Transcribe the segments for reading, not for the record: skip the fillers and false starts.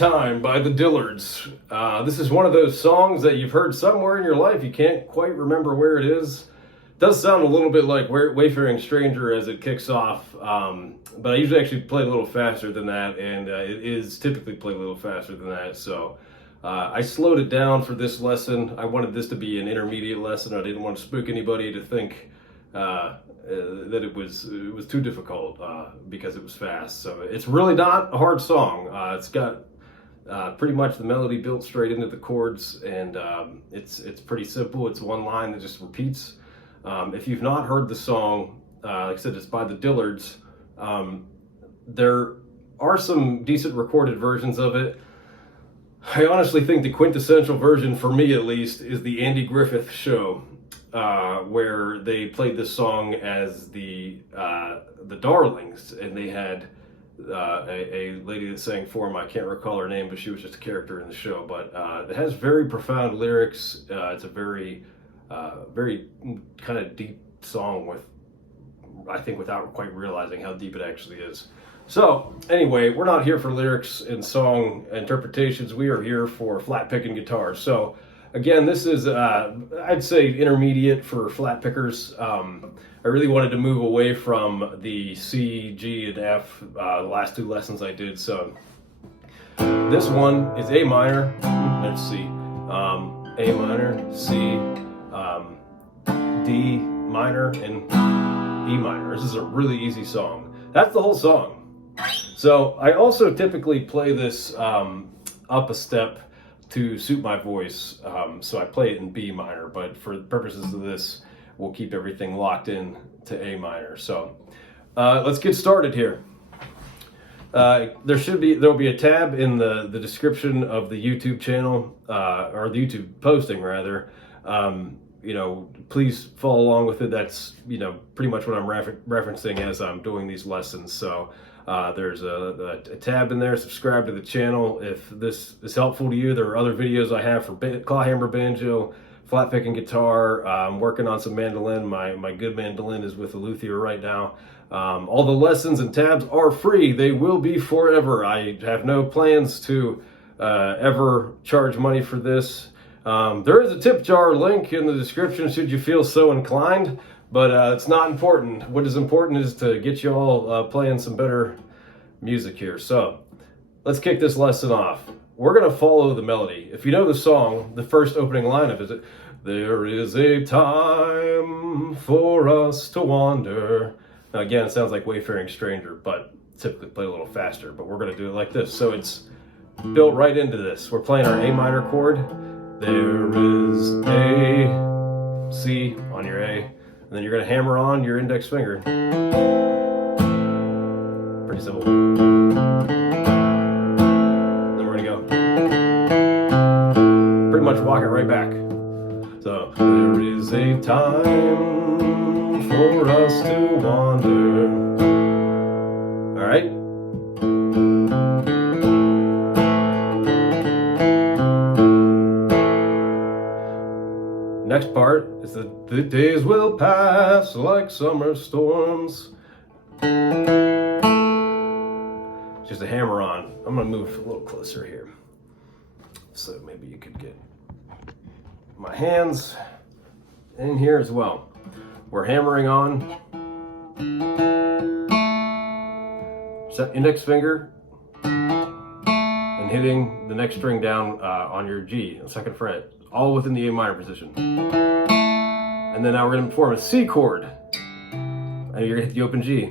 Time by the Dillards. This is one of those songs that you've heard somewhere in your life. You can't quite remember where it is. It does sound a little bit like Wayfaring Stranger as it kicks off, but I usually actually play a little faster than that, and it is typically played a little faster than that. So I slowed it down for this lesson. I wanted this to be an intermediate lesson. I didn't want to spook anybody to think that it was too difficult because it was fast. So it's really not a hard song. It's got pretty much the melody built straight into the chords, and it's pretty simple. It's one line that just repeats. If you've not heard the song, like I said, it's by the Dillards. There are some decent recorded versions of it. I honestly think the quintessential version, for me at least, is the Andy Griffith Show, where they played this song as the Darlings, and they had a lady that sang for them. I can't recall her name, but she was just a character in the show. But it has very profound lyrics. It's a very kind of deep song with, I think, without quite realizing how deep it actually is. So anyway, we're not here for lyrics and song interpretations. We are here for flat picking guitars. So again, this is, I'd say, intermediate for flat pickers. I really wanted to move away from the C, G, and F, the last two lessons I did. So this one is A minor, let's see, A minor, C, D minor, and E minor. This is a really easy song. That's the whole song. So I also typically play this up a step to suit my voice, so I play it in B minor, but for the purposes of this, we'll keep everything locked in to A minor. So let's get started here. There'll be a tab in the description of the YouTube channel, or the YouTube posting rather. Please follow along with it. That's, pretty much what I'm referencing as I'm doing these lessons. So there's a tab in there. Subscribe to the channel if this is helpful to you. There are other videos I have for clawhammer banjo, flat picking guitar. I'm working on some mandolin. My good mandolin is with a luthier right now. All the lessons and tabs are free. They will be forever. I have no plans to ever charge money for this. There is a tip jar link in the description should you feel so inclined, but it's not important. What is important is to get you all playing some better music here. So let's kick this lesson off. We're going to follow the melody. If you know the song, the first opening line of it, there is a time for us to wander. Now again, it sounds like Wayfaring Stranger, but typically play a little faster, but we're going to do it like this. So it's built right into this. We're playing our A minor chord. There is A, C on your A, and then you're going to hammer on your index finger. Pretty simple. Then we're going to go. Pretty much walk it right back. So, there is a time for us to wander. All right? Next part is that the days will pass like summer storms. Just a hammer on. I'm going to move a little closer here, so maybe you could get my hands in here as well. We're hammering on. Set index finger and hitting the next string down on your G, the second fret, all within the A minor position. And then now we're going to perform a C chord, and you're going to hit the open G.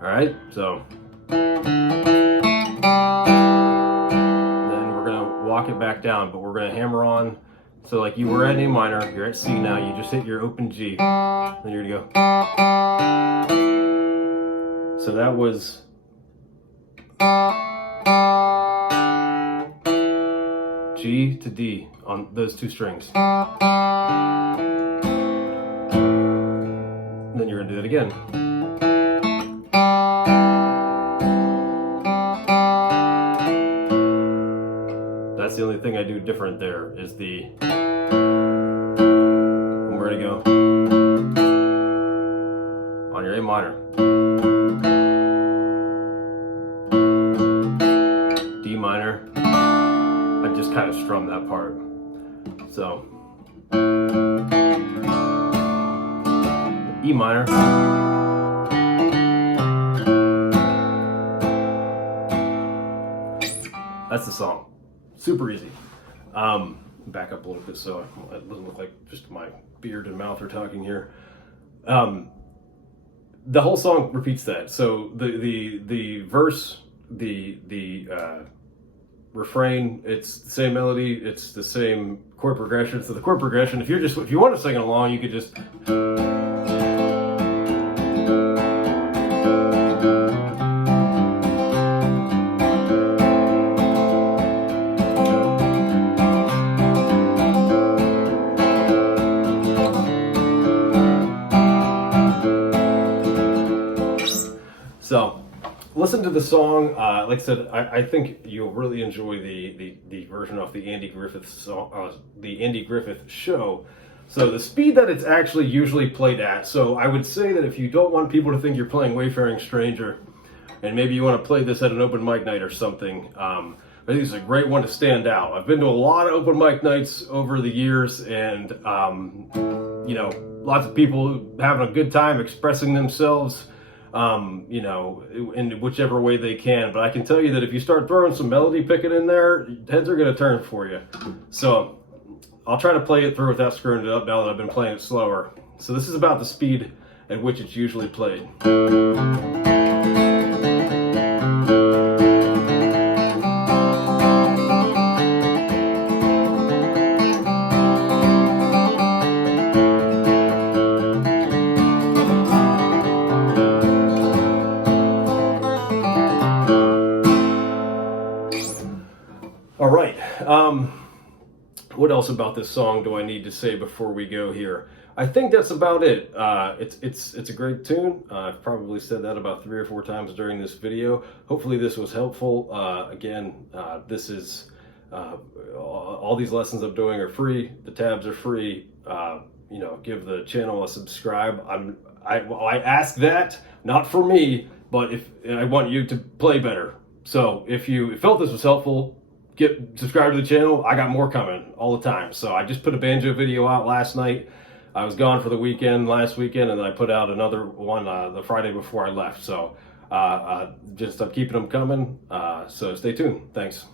All right, so then we're going to walk it back down, but we're going to hammer on. So like you were at A minor, you're at C now, you just hit your open G. Then you're going to go. So that was G to D on those two strings. And then you're going to do it again. That's the only thing I do different there is the, and we're going to go on your A minor. kind of strum that part. So E minor. That's the song. Super easy. Back up a little bit so it doesn't look like just my beard and mouth are talking here. The whole song repeats that. So the verse, the refrain, it's the same melody, it's the same chord progression. So the chord progression, if you want to sing it along, you could just So, listen to the song. Like I said, I think you'll really enjoy the version of the Andy Griffith song, the Andy Griffith show. So the speed that it's actually usually played at. So I would say that if you don't want people to think you're playing Wayfaring Stranger, and maybe you want to play this at an open mic night or something, I think it's a great one to stand out. I've been to a lot of open mic nights over the years, and you know, lots of people having a good time expressing themselves. You know, in whichever way they can. But I can tell you that if you start throwing some melody picking in there, heads are going to turn for you. So I'll try to play it through without screwing it up now that I've been playing it slower. So this is about the speed at which it's usually played. All right. What else about this song do I need to say before we go here? I think that's about it. It's a great tune. I've probably said that about 3 or 4 times during this video. Hopefully this was helpful. Again, this is all these lessons I'm doing are free. The tabs are free. You know, give the channel a subscribe. I ask that not for me, but if I want you to play better. So if you felt this was helpful, subscribe to the channel. I got more coming all the time. So I just put a banjo video out last night. I was gone for the weekend last weekend, and then I put out another one the Friday before I left. So just keeping them coming. So stay tuned. Thanks.